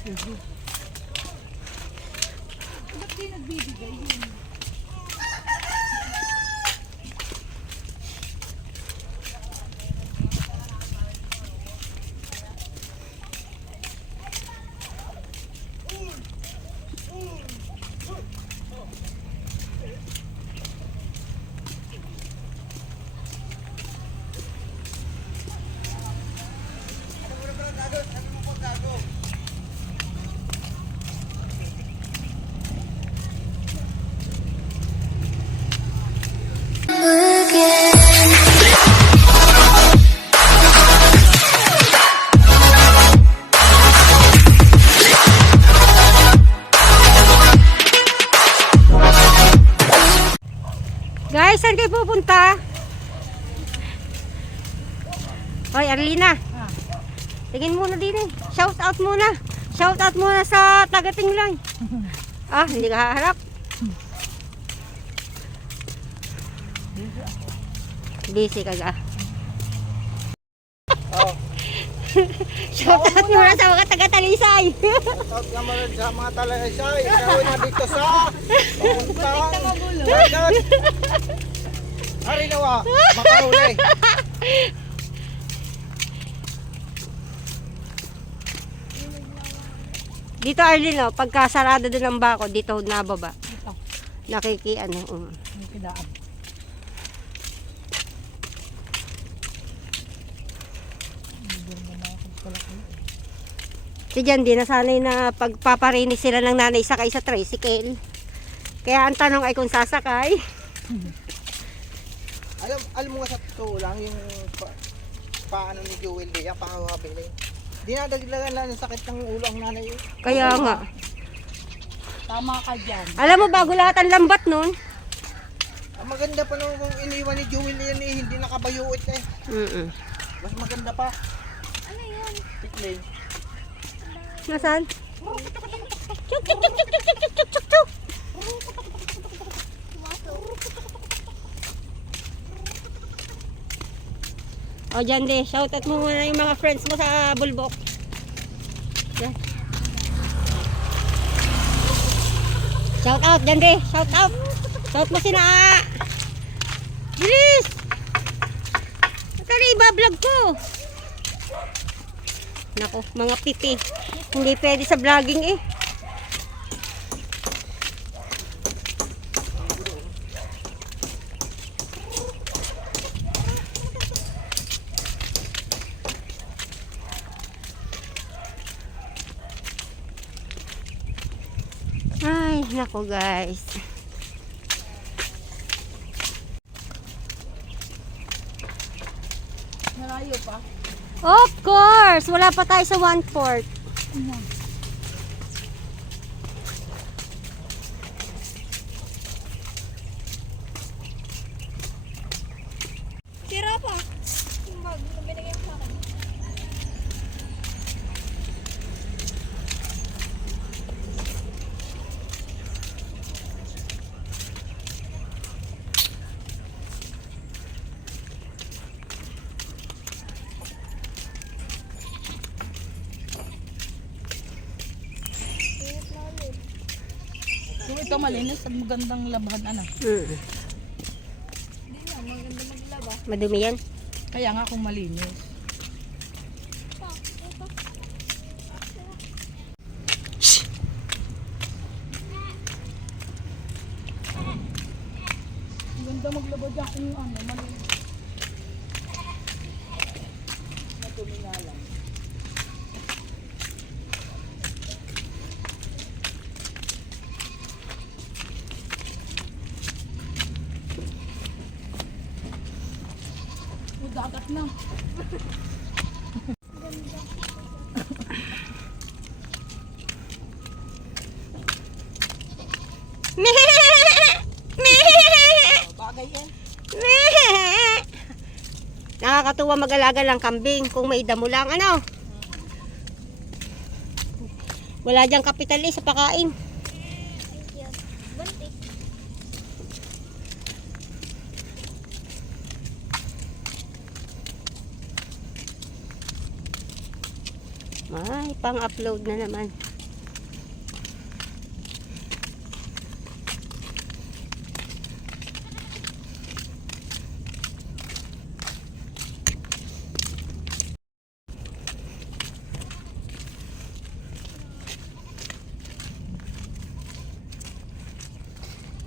Ba't di nagbibigay yun? Guys, saan kayo pupunta? Hoy, Arlina. Tingin muna din eh. Shout out muna. Shout out muna sa taga-Tinglay. Hindi ka haharap. Busy ka ga. Shout out muna sa mga taga-Talisay. Shout out naman sa mga Talisay. Ikaw na dito sa papuntang dagat. Hari nawa, makahuli. Dito Arlene, oh, pagka sarado din ang bako, dito nababa. Ito. Nakikiano. May kidaan. Si Jan din nasanay na pagpaparinig sila ng nanay sakay sa tricycle. Kaya ang tanong ay kung sasakay. Alam mo nga sa totoo lang yung paano ni Joel Dia, pakawabili. Dinadaglagan lang ng sakit ng ulo ang nanay. Kaya nga. Tama ka dyan. Alam mo, bago lahat ang lambat nun. Ang maganda pa nung kung iniwan ni Joel yan eh, hindi nakabayuot eh. Mas maganda pa. Ano yan? Tikling. Nasaan? Chuk, chuk, chuk, chuk, chuk, chuk, chuk, chuk, chuk. O dyan de, shoutout mo muna yung mga friends mo sa Bulbok. Yan. Shoutout dyan de, shoutout. Shout mo sina. Bilis! Tari, iba-vlog ko. Nako, mga pipi. Hindi pwede sa vlogging eh. Ay, nako guys. Malayo pa. Of course! Wala pa tayo sa 1/4. Tira pa. Yung bag na binigay mo sa akin. Kung ito malinis at magandang labahan ano. Hindi na, maganda maglaba. Madumi yan. Kaya nga kung malinis. Maganda maglaba dyan kung ano, malinis. Madumi nga lang. Dagat na. Bagay yan. Nakakatuwa mag-alaga ng kambing kung may damo lang. Ano? Wala diyang kapital sa pakain. Ay, pang-upload na naman.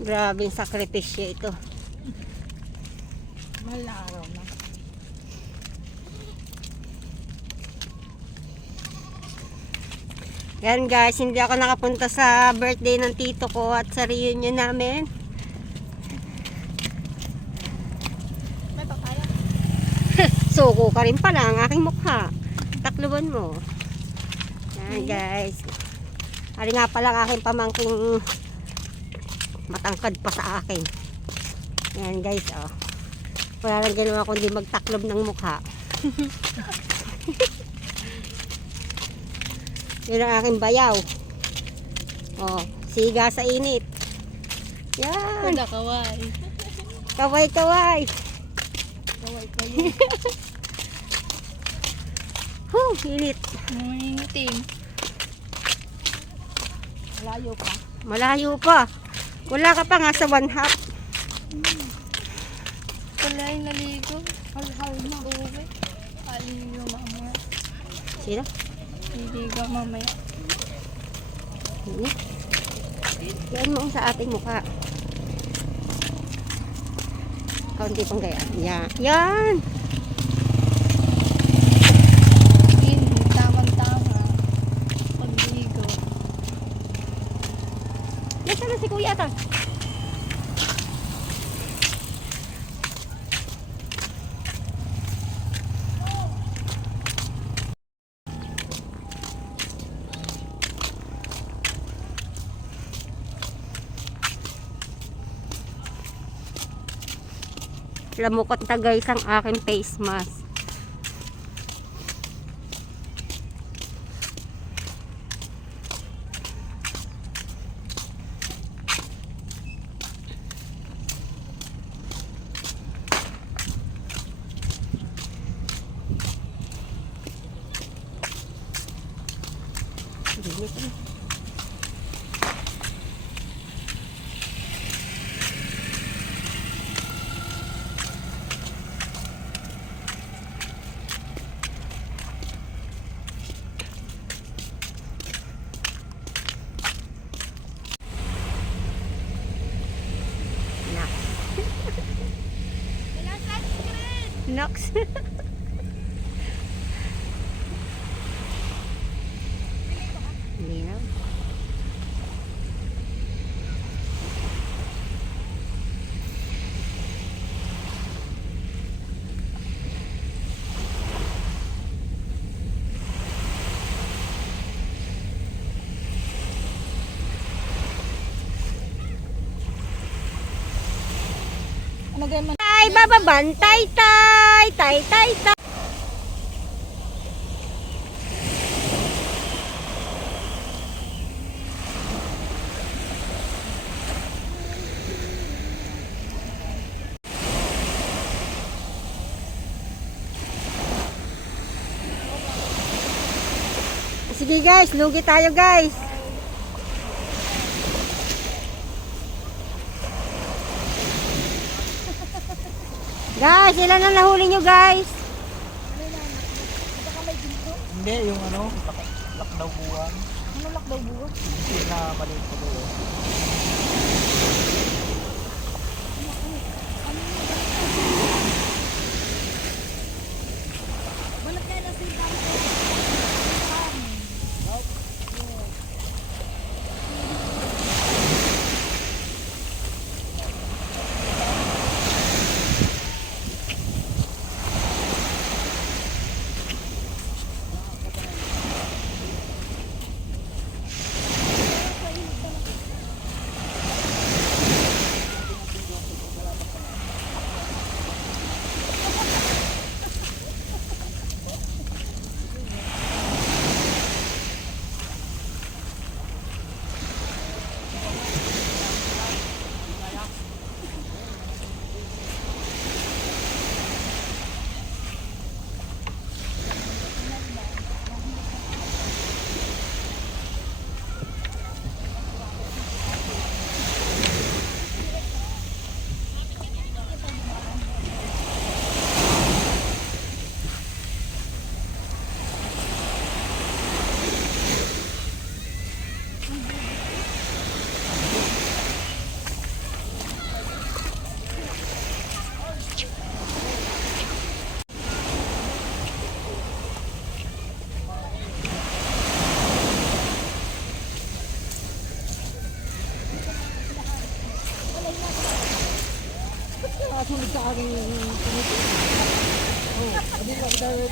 Grabing sakripisyo ito. Mahal na araw na. Yan guys, hindi ako nakapunta sa birthday ng tito ko at sa reunion namin. May papaya. Suko ka rin pala ang aking mukha. Takluban mo. Yan guys. Ari nga pala ang aking pamangking matangkad pa sa akin. Yan guys, oh. Wala lang ginawa kundi magtaklob ng mukha. Yun ang aking bayaw. Oh, siga sa init. Yan. Wala kaway. Kaway, kaway. Kaway kayo. Init. Nangingitim. Malayo pa. Malayo pa. Wala ka pa nga sa 1/2. Wala yung naligo. Hal-hal na. Uwi. Haligo mamaya. Sino? Hindi ka mamaya. Yan mo sa ating mukha. Kaunti pang gaya. Yan. Yan. Tamang-tama. Pagligo. Nasaan na si kuya ta? Lamukot na guys ang aking face mask. Nox. Hindi na. Ano ganyan man? Tay bababan, tay tay, tay tay tay. Sige guys, lugi tayo guys. Guys, ilan na nahuli nyo guys? Hindi, yung ano, lakdaw buwan. Ano lakdaw buwan? Hindi na maliit ko doon. Balat kaya na sila. sa aking committee. Oh, hindi lang dahil.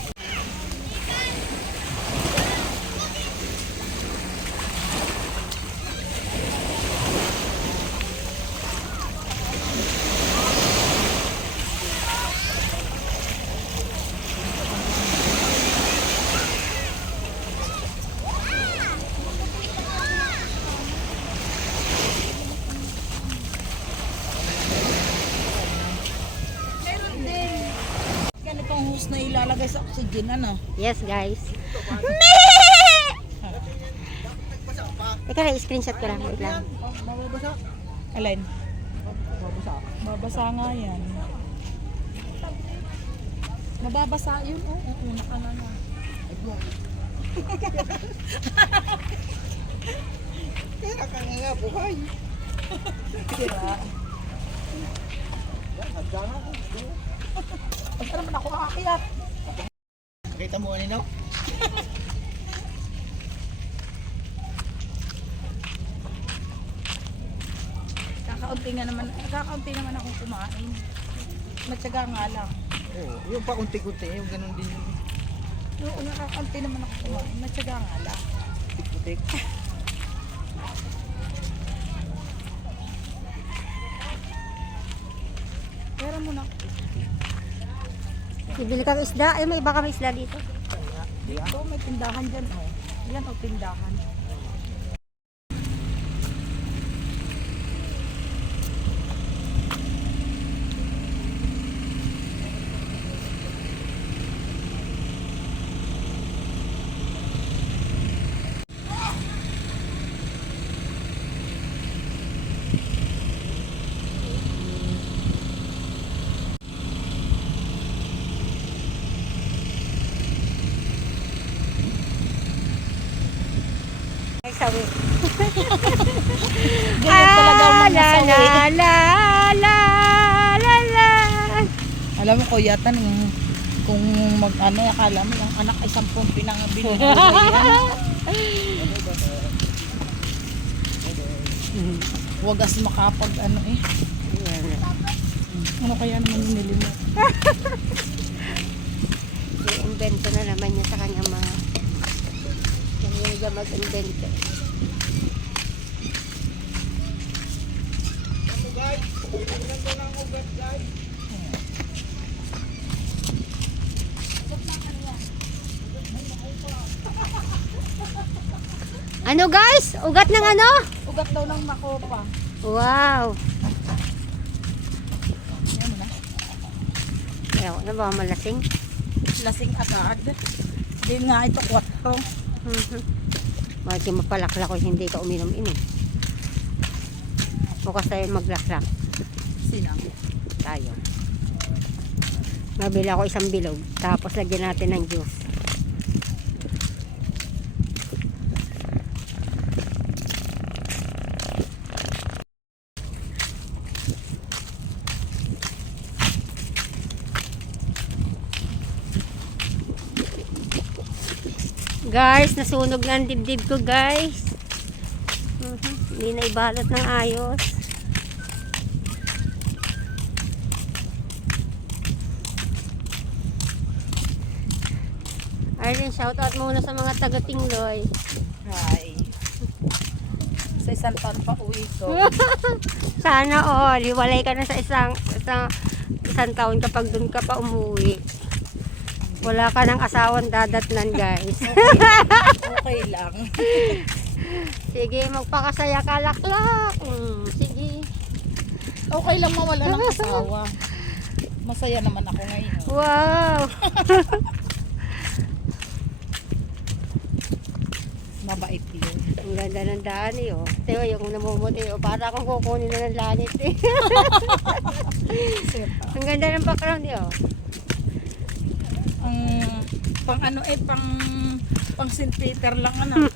Meron din. Ganitong hose na ilalagay sa oxygen, ano? Yes, guys. Teka lang, screenshot ko lang. Wait lang. Mababasa. Alin? Mababasa. Mabasa nga yan. Mababasa yun. Oo, naka na na. Kaya ka nga buhay. Sira. Hadya nga ako. Basta naman ako aakyat. Kita mo ano? Kakaunti naman akong kumain. Matyaga nga lang. Oo, yung pa unti-unti, yung ganun din yung Oo, nakakaunti naman ako kumain. Matyaga nga lang. tik-tik. Pero muna. Bibili kang isda. Ay, may iba kami isda dito. Dito, may tindahan dyan. Oh. Yan o, tindahan. Ay, sawi. Ganyan talaga ang mga la, sawi. la, la, la, la, la. Alam mo, kuya, tanong kung mag-ano, akala mo yung anak ay 10 pinangabili ko yan. Wagas makapag ano eh. Ano kaya naman yung nili mo? I-invento na naman niya sa kanyang mga nangyayag mag-invento. Ano guys? Ang ganda ng ugat guys. Ano guys? Ugat ng ano? Ugat daw ng makopa. Wow. Yan mo na. Ayaw na ba malasing? Lasing agad. Hindi nga ito 4. Bakit yung mapalakla ko hindi ka uminom-inom? Bukas tayo maglaklak. Sino? Tayo. Mabili ako isang bilog. Tapos lagyan natin ng juice. Guys, nasunog na ang dibdib ko guys. Hindi na ibalot ng ayos. Arlene, shout out muna sa mga taga Tingloy. Hi. Sa isang taon pa uwi ko. Sana all, hiwalay ka na sa isang taon kapag dun ka pa umuwi. Wala ka ng asawang dadatnan guys. Okay lang. Sige, magpakasaya ka laklak. Sige. Okay lang mawala ng asawa. Masaya naman ako ngayon. Wow. Mabait yun. Ang ganda ng daan eh oh. Tayo yung namumuti oh. Para akong kukunin na ng lanit eh. Ang ganda ng background eh oh. Ang pang ano eh, pang St. Peter lang ano.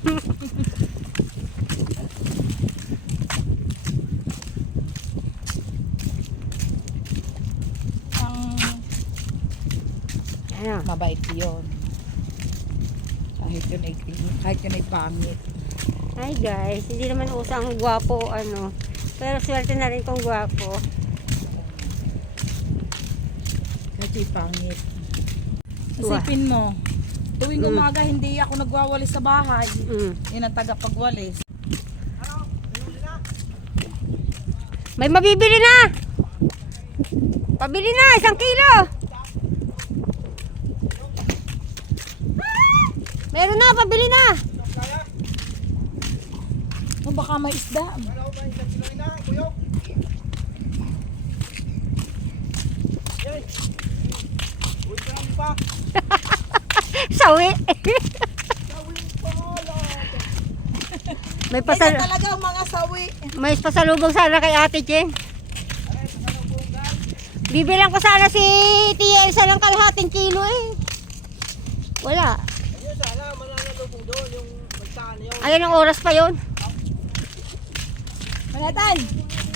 Ang Ano? mabait yun. Kahit yun ay pangit. Hi guys, hindi naman usang gwapo ano. Pero swerte na rin kung gwapo. Hindi pangit. Isipin mo, tuwing umaga hindi ako nagwawalis sa bahay. Yun ang tagapagwalis. May mabibili na. Pabili na, 1 kilo. Meron na, pabili na. O baka may isda. Sawi. May Kaya pasal talaga ang mga sawi. may pasalubong sana kay Ate Jen. Bibilang ko sana si Tia Elsa ng kalahating kilo eh. Wala. Ayun, sana mananalubong doon yung magkaan yun. Ayun ang oras pa yon. Manatan!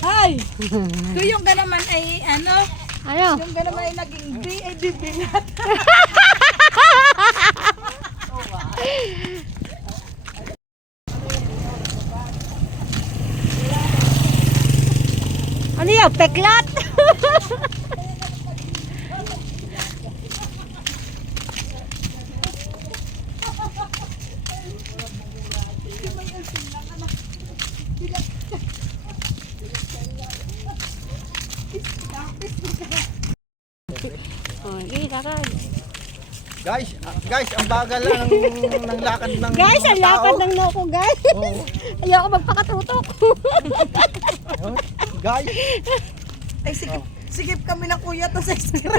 Ay! Kung yung ganaman ay ano? Ano? Yung ganaman ay naging B ay bibilat. Ano yan? Peklat? Oh, hindi lakad. Guys, ang bagal lang ng lakad ng Guys, ang mga tao. lakad ng noko, guys. Oo. Ayoko magpakatutok. Ayun, guys, Ay sigip kami na kuya to sa iskira.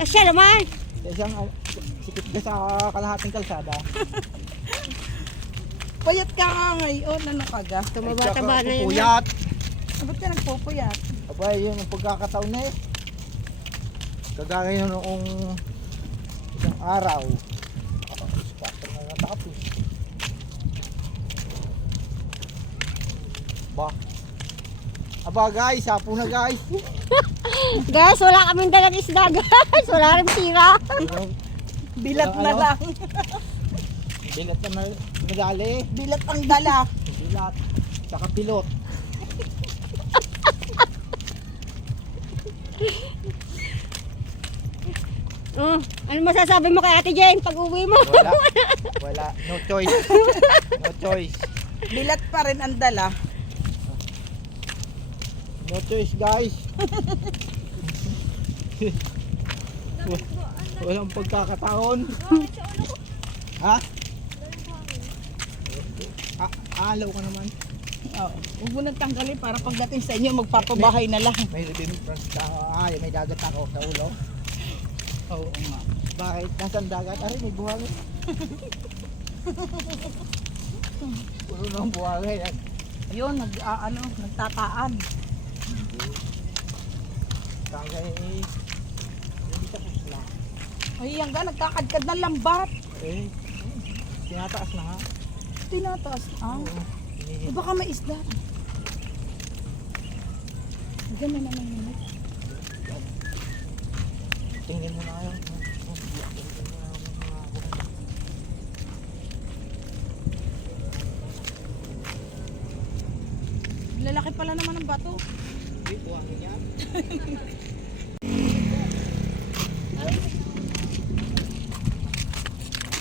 Kasi naman. isang sikip ka sa kalahating kalsada. Payat ka nga ngayon. Ano ka ga? Tumaba-taba na yun. Puyat. Ba't ka nagpupuyat? Abay, yun ang pagkakataon na eh. Kagaya noong isang araw. Sponsor na natapos. Ba? Aba guys, sapo na guys. Guys, wala kaming dalang isda, guys. Wala rin tira. Bilat na Ano? lang. Bilat na nadali. Bilat ang dala. Bilat. Saka pilot. Ano masasabi mo kay Ate Jane pag uwi mo? Wala. Wala. No choice. No choice. Bilat pa rin ang dala. No choice guys. Walang pagkakataon. Ha? Alaw ka naman. Oo. Huwag mo nang tanggalin para pagdating sa inyo magpapabahay na lang. May may dagat ako sa ulo. Oo nga. Bakit? Nasaan dagat? Ay, may buhangin. Puno ng buhangin. Ayun, nagtataan. Tagay hindi tapos na. Ay, yan ga, nagkakadkad ng lambat. Eh, tinataas na nga. Tinataas. Eh, baka may isda. Ganun naman yun. Tingnan mo na kayo. Lalaki pala naman ang bato. Hindi, buhangin yan.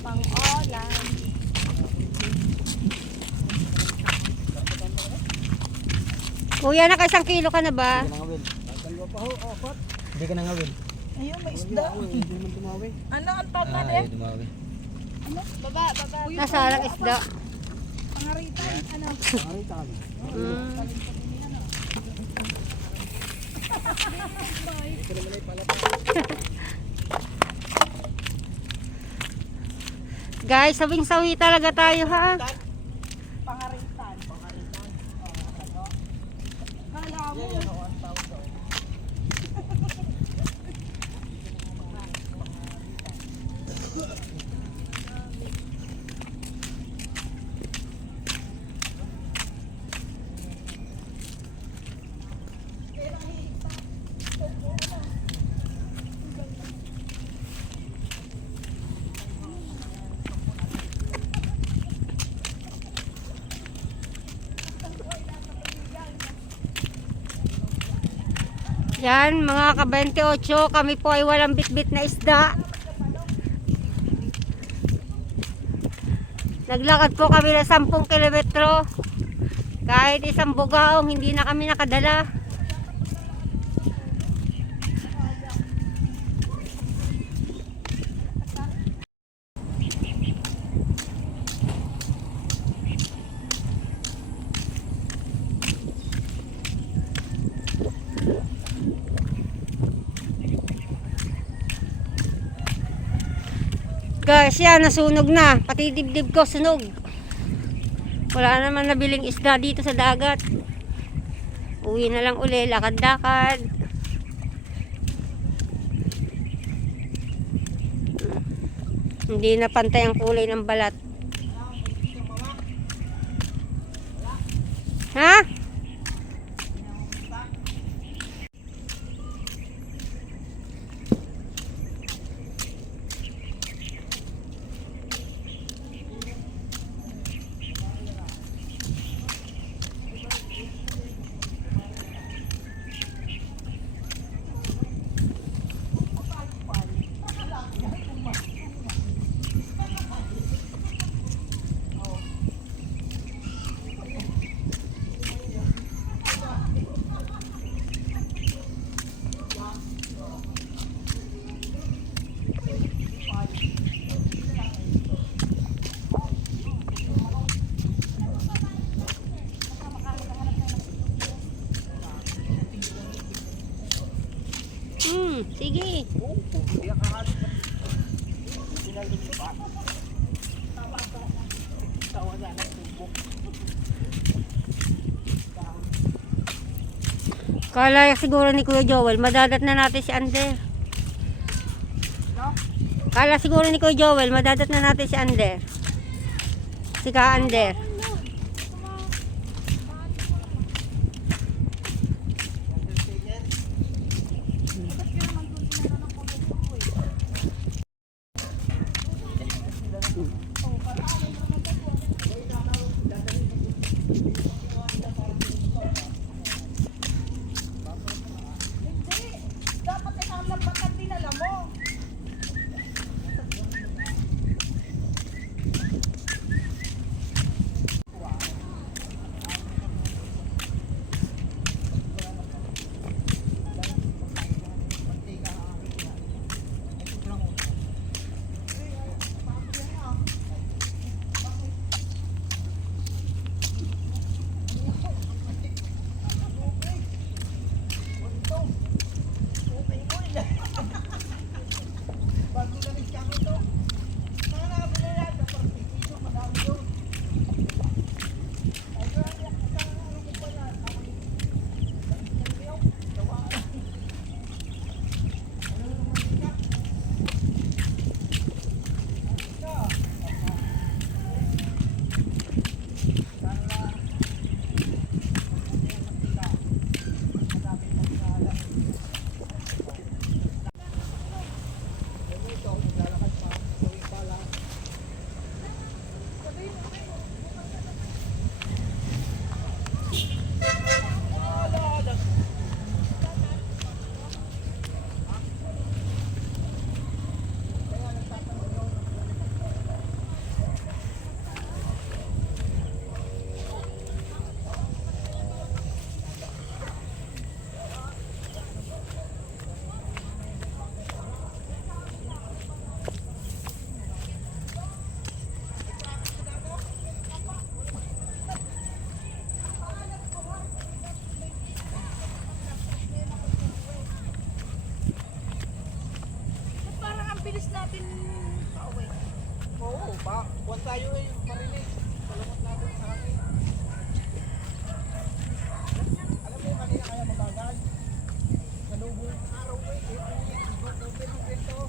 Pang-olam. Kuya, naka 1 kilo ka na ba? Hindi ka nangawin. Dalawa pa ho, apat. Hindi ka nangawin. Ayun, may isda. Hindi naman tumawin. Ano ang tawag eh? Tumawi. Ano? Baba. Nasarang isda. Pangaritan. Ano? Pangaritan. Guys, sabing-sawi talaga tayo, ha? Pangaritan. Kala mo. Yan, mga ka-28, kami po ay walang bitbit na isda. Naglakad po kami na 10 kilometro. Kahit isang bugaong, hindi na kami nakadala. Guys, yan, nasunog na. Pati dibdib ko sunog. Wala naman nabiling isda dito sa dagat. Uwi na lang uli, lakad-lakad. Hindi na pantay ang kulay ng balat. Ha? Sige. Kala siguro ni Kuya Joel, madadat na natin si Ander. Kala siguro ni Kuya Joel, madadat na natin si Ander. Si Ka Ander. Oo, buwan tayo eh, marinig. Salungot natin sa akin. Alam mo kanina kaya mabagal? Sa lubong araw eh, open to.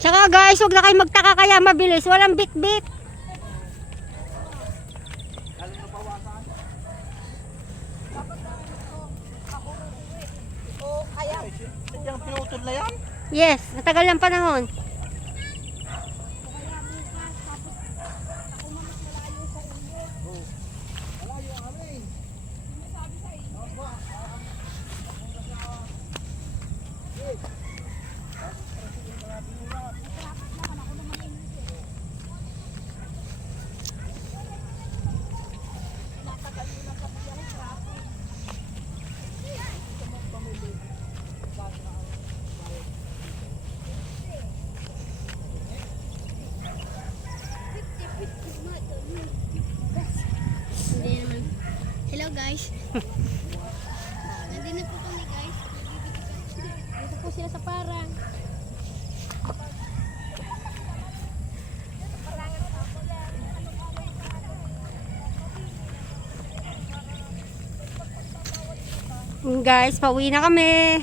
Tsaka guys, huwag na kayo magtaka kaya mabilis. Walang bit-bit. Lalo na bawasan. Dapat ako kaya. na yan? Yes, matagal ng panahon. Malayo amin. Hindi naman. Hello guys. Nandito po kami guys. Dito po sila sa parang. Guys, pauwi na kami.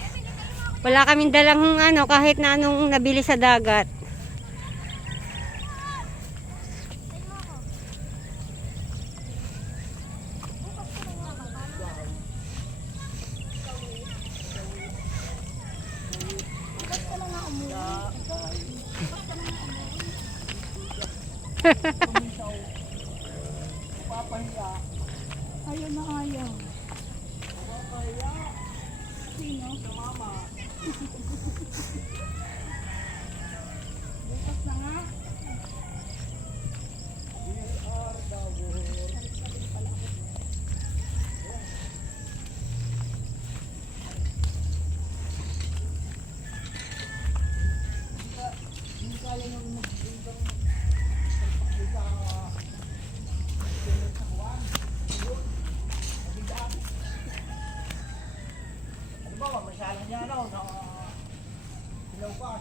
Wala kaming dalang ano, kahit na anong nabili sa dagat. Ayaw na ayaw. Sino? Bukas na nga. Ano ba, masyala niya ano, na ilaw pa.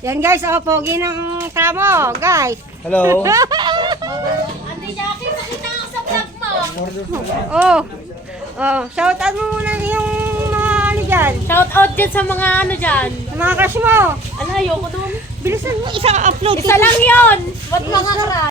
Yan guys, oh, pogi ng tramo, guys. Hello. Ate Jackie, pakita nga sa vlog mo. Oh. Oh, shout out mo muna yung mga ano dyan. Shout out dyan sa mga ano dyan. Yung mga crush mo. Ano, ayoko doon. Bilisan mo, isa upload. Isa lang yun. Ba't mga crush?